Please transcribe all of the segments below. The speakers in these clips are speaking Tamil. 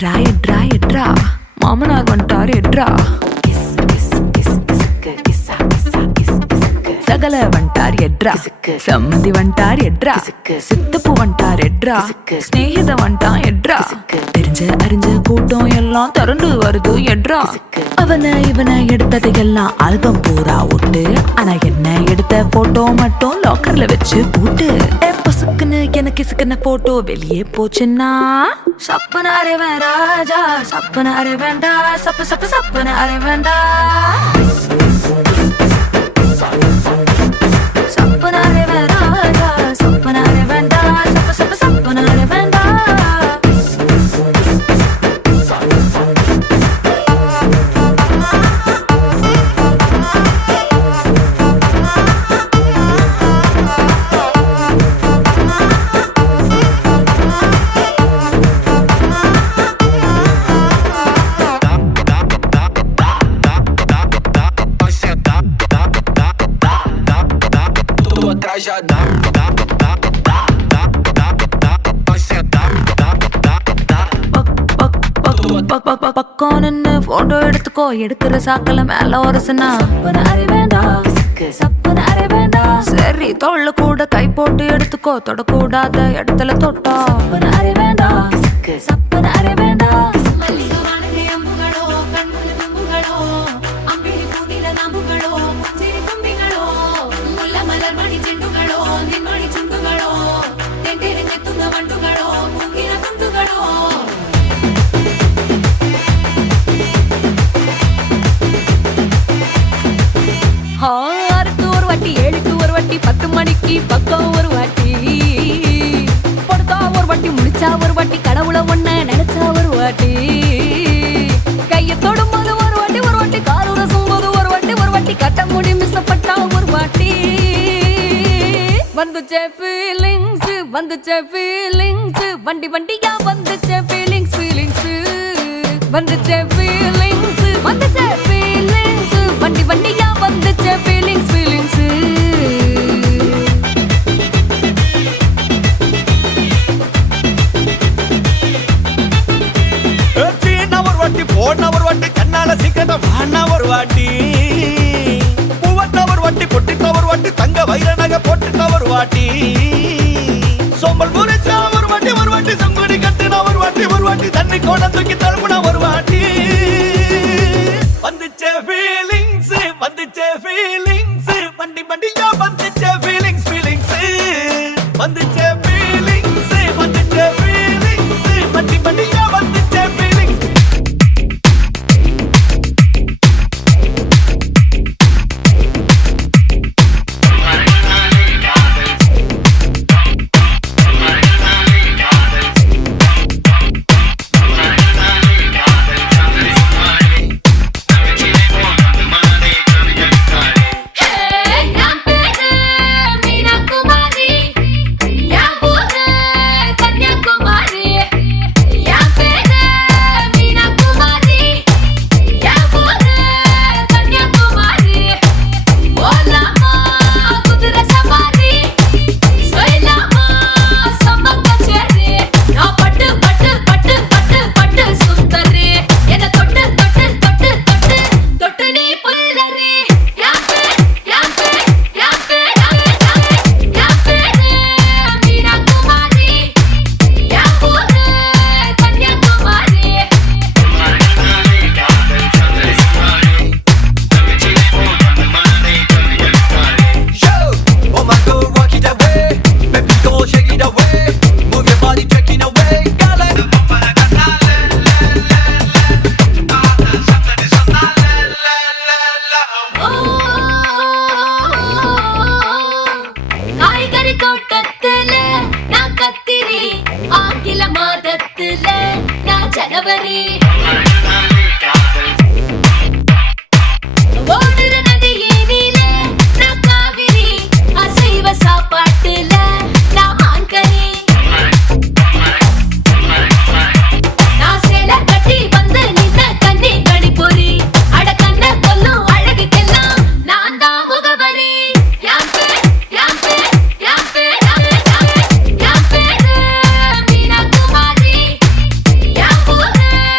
எட்ரா எட்ரா எட்ரா மாமனார் வந்துட்டாரு எட்ரா சகல வந்துட்டார் எட்ரா சம்மந்தி வந்துட்டார் எட்ரா சித்தப்பு வந்துட்டார் எட்ரா ஸ்நேகித வந்துட்டான் எட்ரா தெரிஞ்ச அறிஞ்ச கூட்டம் எல்லாம் திரண்டு வருது எட்ரா அவனை இவனை எடுத்ததையெல்லாம் ஆல்பம் பூரா விட்டு ஆனா என்ன எடுத்த போட்டோ மட்டும் லாக்கர்ல வச்சு போட்டு பொசுக்குன்னு எனக்கு சிக்கன போட்டோ வெளியே போச்சுன்னா சப்பனாரே வேண்டாஜா சப்பனாரே வேண்டா சப்பு சப்பு சப்பனாரே வேண்டா சப்பனாரே வேண்டாஜா சப்பனாரே வேண்டா சப்பு சப்பு சப்பனாரே வேண்டா Já dá, dá, dá, dá, dá, dá, dá, vai sentar, dá, dá, dá. பக்கம் நின்னு போட்டோ எடுத்துக்கோ எடுக்கிற சாக்கல மேல ஒரசனா சப்பனாரே வேண்டா சப்பனாரே வேண்டா சரி தோள்ல கூட கை போட்டு எடுத்துக்கோ தொடக்கூடாத இடத்துல தொட்டா சப்பனாரே வேண்டா சப்பனாரே வேண்டா ஆறுக்கு ஒரு வாட்டி 7க்கு ஒரு வாட்டி 10 மணிக்கு பக்கம் ஒரு வாட்டி படுத்தா ஒரு வாட்டி முடிச்சா ஒரு வாட்டி கடவுளை ஒண்ண நினைச்சா ஒரு வாட்டி கையை தொடும்போது ஒரு வாட்டி காலூர சும்போது ஒரு வாட்டி கட்ட முடி மிஸ்ஸப்பட்டா ஒரு வாட்டி வந்துச்சே ஃபீலிங்ஸ் வண்டி வண்டியா வந்துச்சே ஃபீலிங்ஸ் வந்துச்சே ஃபீலிங்ஸ் வண்டி வண்டியா வந்துச்சே ஃபீலிங்ஸ் போன ஒரு வாட்டி கண்ணால சீக்கிரத்தை வாண்ணா ஒரு வாட்டி பூவட்ட ஒரு வாட்டி பொட்டிட்ட ஒரு வாட்டி தங்க வைர நகை போட்டுட்ட ஒரு வாட்டி சோம்பல் முறைச்சா ஒரு வாட்டி சங்குடி கட்டுனா ஒரு வாட்டி தண்ணி கோட தூக்கி தழுப்புனா ஒரு வாட்டி வந்துச்சே ஃபீலிங்ஸ் வண்டி வண்டியா வந்துச்சே ஃபீலிங்ஸ் வந்துச்சே ஃபீலிங்ஸ் வண்டி வண்டியா வந்துச்சே feelings Yeah.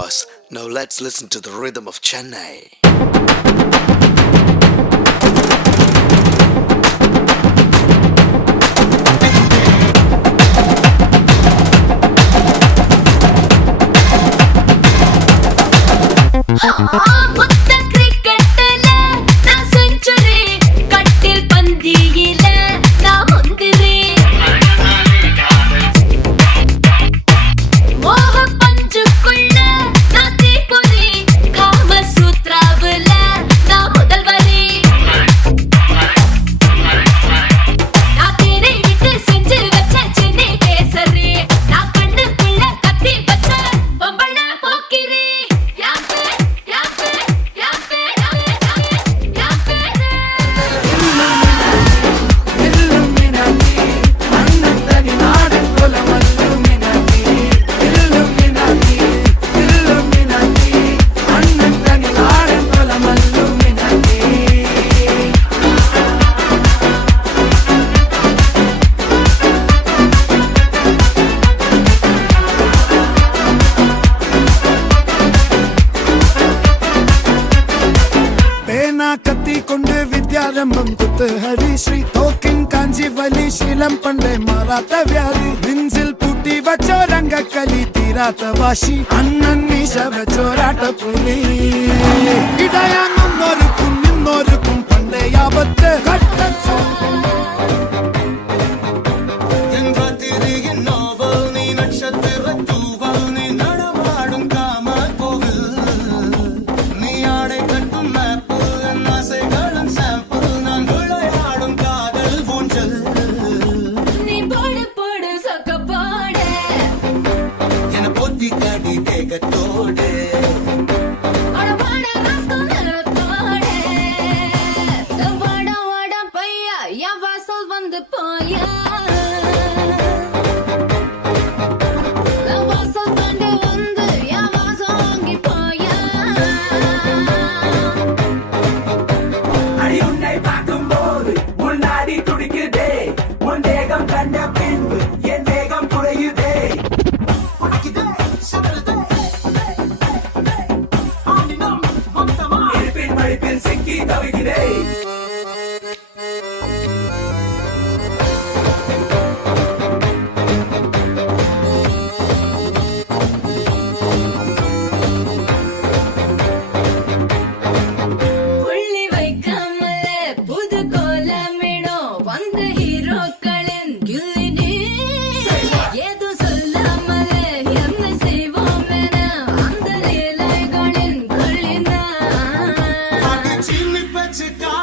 boss. Now let's listen to the rhythm of Chennai. முத்த கிரிக்கெட்ல நான் செஞ்சுரி கட்டில் பந்தியில நான் முந்திரி மோக பஞ்சுக்குள்ள நான் தீப்பொறி காம சூத்ராவுல நான் முதல்வரி நான் தேரை விட்டு செஞ்சு வச்ச சென்னை கேசரி நான் கண்ணுக்குள்ள கத்தி வச்ச பொம்பள போக்கிரி கத்தி கொண்டு வித்யாரம்பம் குத்து ஹரி ஸ்ரீ தோக்கின் காஞ்சி வலி சீலம் பண்டை மாறாத்த வியாதி நெஞ்சில் பூட்டி வச்சோ ரங்க கலி தீராத்த வாசி அண்ணன் மீச வச்சோராட்ட புலி இடையான் முன்னோருக்கும் நின்னோருக்கும் பண்டை ஆபத்து கட்ட வந்து போயா வாசல் தாண்டி வந்து என் வாசம் வாங்கி போயா அடி உன்னை பார்க்கும்போது முன்னாடி துடிக்குதே உன் தேகம் கண்ட பின்பு என் தேகம் குறையுதே இருப்பின் மடிப்பில் சிக்கி தவிக்கிறேன் புள்ளி வைக்காமல புது கோலமிடும் வந்த ஹீரோக்களின் கில்லினி ஏதோ சொல்லாமல என்ன செய்வோம் என அந்த லீலைகளின் கொள்ளினா சின்னி பச்சுக்கா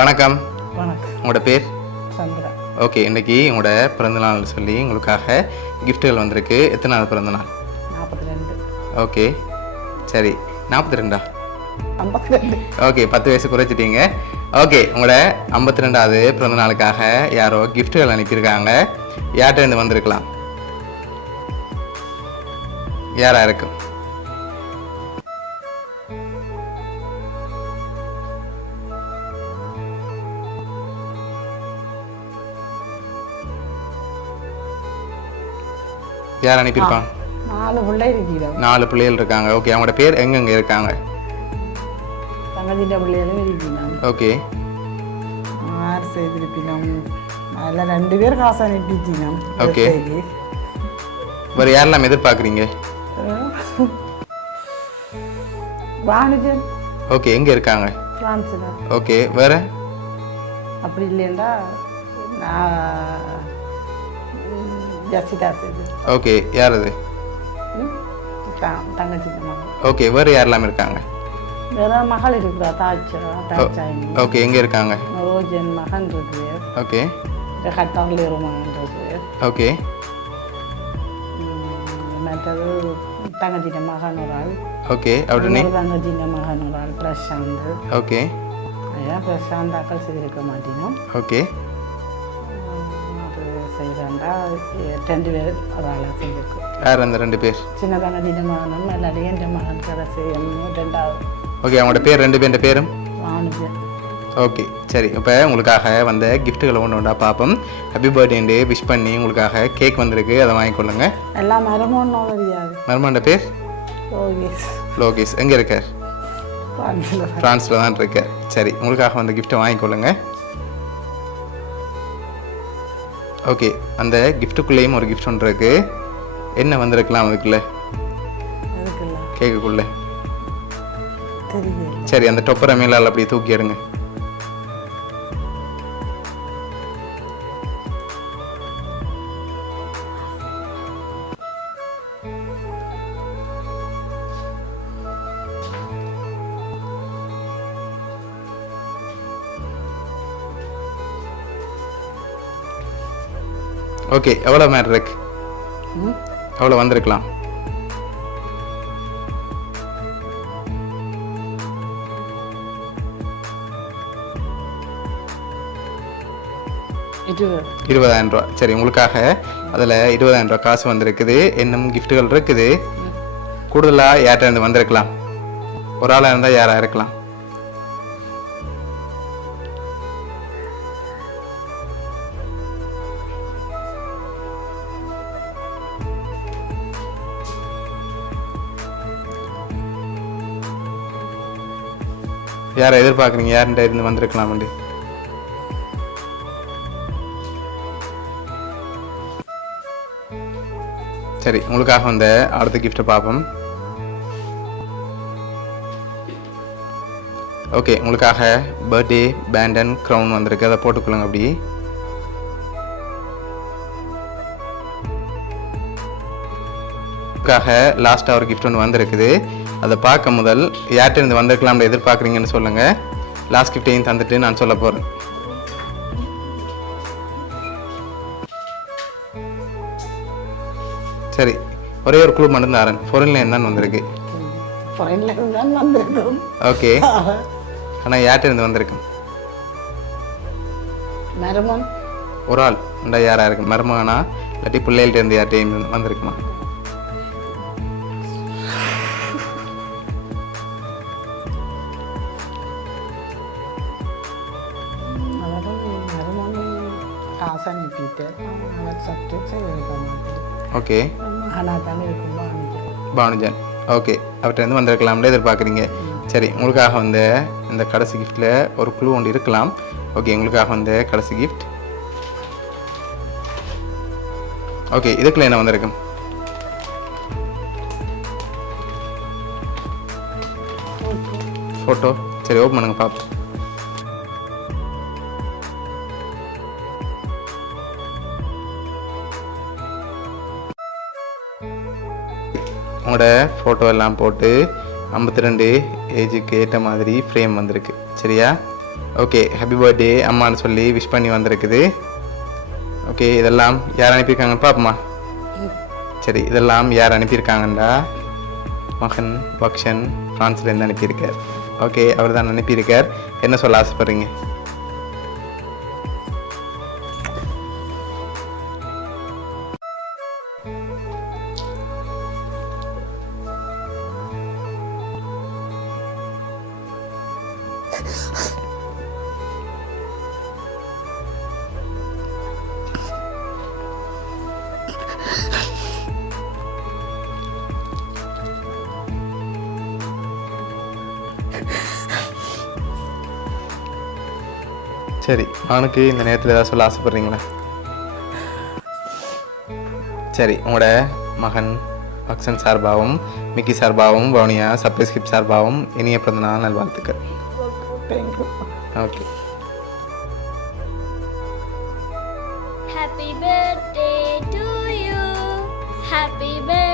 வணக்கம். வணக்கம். உங்களோட பேர்? சந்திரா. ஓகே, இன்னைக்கு உங்களோட பிறந்தநாள் சொல்லி உங்களுக்காக கிஃப்ட்டுகள் வந்திருக்கு. எத்தனை நாள் பிறந்தநாள்? 42. ஓகே, சரி. 42ஆ? 52. ஓகே, 10 வயசு குறைச்சிட்டீங்க. ஓகே, உங்களோட 52வது பிறந்தநாளுக்காக யாரோ கிஃப்ட்டுகள் அனுப்பியிருக்காங்க. யார்கிட்ட இருந்து வந்திருக்கலாம்? யாரா இருக்கும்? யார் அனுப்பியிருக்காங்க? 4 பிள்ளை இருக்கிறோம். 4 பிள்ளைகள் இருக்காங்க. ஓகே, அவங்களோட பேர் எங்கெங்க இருக்காங்க? தங்கச்சிட்ட பிள்ளைகளும் இருக்கிறோம். ஓகே, 6 செய்திருப்பினோம். அதில் 2 பேர் காசு அனுப்பிச்சினோம். ஓகே. வேறு யாரெல்லாம் எதிர்பார்க்குறீங்க? வாணிஜன் ஓகே, எங்கே இருக்காங்க? பிரான்ஸில். ஓகே, வேறு? அப்படி இல்லைண்டா நான் ஜசிகா செய்து. ஓகே, யார் அது? தங்கச்சிட்ட மகள். ஓகே, வேறு யாரெல்லாம் இருக்காங்க? வேற மகள் இருக்கிறா, தாச்சாயினி. ஓகே, எங்கே இருக்காங்க? ரோஜன் மகன் இருக்குது. ஓகே, கட்டாங்களே ஒரு மகன் இருக்குது. ஓகே, மற்றது தங்கச்சிட்ட மகன் ஒரு ஆள். ஓகே. உடனே தங்கச்சிட்ட மகன் ஒரு ஆள் பிரசாந்த். ஓகே, ஐயா பிரசாந்த் அக்கள் செய்திருக்க மாட்டேனோம். ஓகே, அது செய்கிறாண்டா 2 பேர் ஒரு ஆளாக செய்திருக்கோம். யார் அந்த 2 பேர்? சின்ன தங்கச்சிட்ட மகனும் எல்லாரையும் என் மகன் கடை செய்யணும். 2வது ஓகே, அவங்களோட பேர் 2 பேர் பேரும்? வாணிஜன். ஓகே, சரி. இப்போ உங்களுக்காக வந்த கிஃப்ட்டுகளை ஒன்று பார்ப்போம். ஹாப்பி பர்த்டேண்டு விஷ் பண்ணி உங்களுக்காக கேக் வந்திருக்கு, அதை வாங்கிக்கொள்ளுங்க. எல்லாம் மரமோன்னு தெரியாது. மருமகன் பேர்? லோகேஷ். லோகேஷ். எங்கே இருக்கார்? பிரான்ஸில். ஃப்ரான்ஸில் தான் இருக்கார். சரி, உங்களுக்காக வந்த கிஃப்ட்டை வாங்கிக்கொள்ளுங்க. ஓகே, அந்த கிஃப்ட்டுக்குள்ளேயும் ஒரு கிஃப்ட் ஒன்று இருக்குது. என்ன வந்திருக்கலாம் அதுக்குள்ளே? இருக்குல்ல கேக்குக்குள்ளே? தெரியல. சரி, அந்த டொப்பரை மேலால் அப்படியே தூக்கி எடுங்க. ஓகே, எவ்வளோ மேட்ரு இருக்கு? எவ்வளோ வந்திருக்கலாம்? இது 20,000 ரூபா. சரி, உங்களுக்காக அதில் 20,000 ரூபா காசு வந்திருக்குது. இன்னும் கிஃப்ட்டுகள் இருக்குது. கூடுதலாக யார்கிட்ட இருந்து வந்திருக்கலாம்? ஒரு ஆளாக இருந்தால் யாராக இருக்கலாம்? யாரை எதிர்பார்க்குறீங்க? யார்கிட்ட இருந்து வந்திருக்கலாம்? வந்து சரி, உங்களுக்காக வந்த அடுத்த கிஃப்ட்டை பார்ப்போம். ஓகே, உங்களுக்காக பர்த்டே பேண்ட் அண்ட் க்ரௌன் வந்திருக்கு, அதை போட்டுக்கொள்ளுங்க. அப்படி உங்களுக்காக லாஸ்ட்டாக ஒரு கிஃப்ட் ஒன்று வந்திருக்குது. அதை பார்க்க முதல் யார்கிட்ட இருந்து வந்திருக்கலாம்னு எதிர்பார்க்குறீங்கன்னு சொல்லுங்கள். லாஸ்ட் கிஃப்டையும் தந்துட்டு நான் சொல்ல போகிறேன். சரி, ஒரே ஒரு க்ளூ மட்டும் தாரன். ஃபாரின்ல என்னன்னு வந்திருக்கு? ஃபாரின்ல தான் வந்திருக்கோம். ஓகே, ஆனால் யார்கிட்ட இருந்து வந்திருக்கும்? மரமன். ஒரு ஆள் உண்டா? யாராக இருக்கு? மருமகனா இல்லாட்டி பிள்ளைகள்ட்ட இருந்து யார்கிட்டையும் வந்திருக்குமா? காசு அனுப்பிட்டு அவர் சப்ஜெக்ட் செய்திருக்க மாட்டேன். ஓகே, மகனாத்தான் இருக்கும் வாணிஜன். பானுஜன். ஓகே, அவர்கிட்ட இருந்து வந்திருக்கலாம்ல எதிர்பார்க்குறீங்க. சரி, உங்களுக்காக வந்த இந்த கடைசி கிஃப்டில் ஒரு க்ளூ ஒன்று இருக்கலாம். ஓகே, உங்களுக்காக வந்த கடைசி கிஃப்ட். ஓகே, இதுக்குள்ள என்ன வந்திருக்கும்? ஃபோட்டோ. சரி, ஓப்பன் பண்ணுங்க பார்ப்போம். உங்களோட ஃபோட்டோ எல்லாம் போட்டு 52 ஏஜுக்கு ஏற்ற மாதிரி ஃப்ரேம் வந்திருக்கு. சரியா? ஓகே ஹாப்பி பர்த்டே அம்மான்னு சொல்லி விஷ் பண்ணி வந்திருக்குது. ஓகே இதெல்லாம் யார் அனுப்பியிருக்காங்கன்னு பாப்போமா? சரி இதெல்லாம் யார் அனுப்பியிருக்காங்கண்டா மகன் பக்ஷன் ஃப்ரான்ஸ்லேருந்து அனுப்பியிருக்கார். ஓகே அவர் தான் அனுப்பியிருக்கார். என்ன சொல்ல ஆசைப்படுறீங்க? சரி அவனுக்கு இந்த நேரத்தில் ஏதாவது சொல்ல ஆசைப்படுறீங்களா? சரி உங்களோட மகன் பக்ஷன் சார்பாகவும் மிக்கி சார்பாகவும் வவுனியா சர்ப்ரைஸ் கிஃப்ட் சார்பாகவும் இனிய பிறந்தநாள் நல்வாழ்த்துக்கள். Thank you. Okay Happy birthday to you. Happy birthday.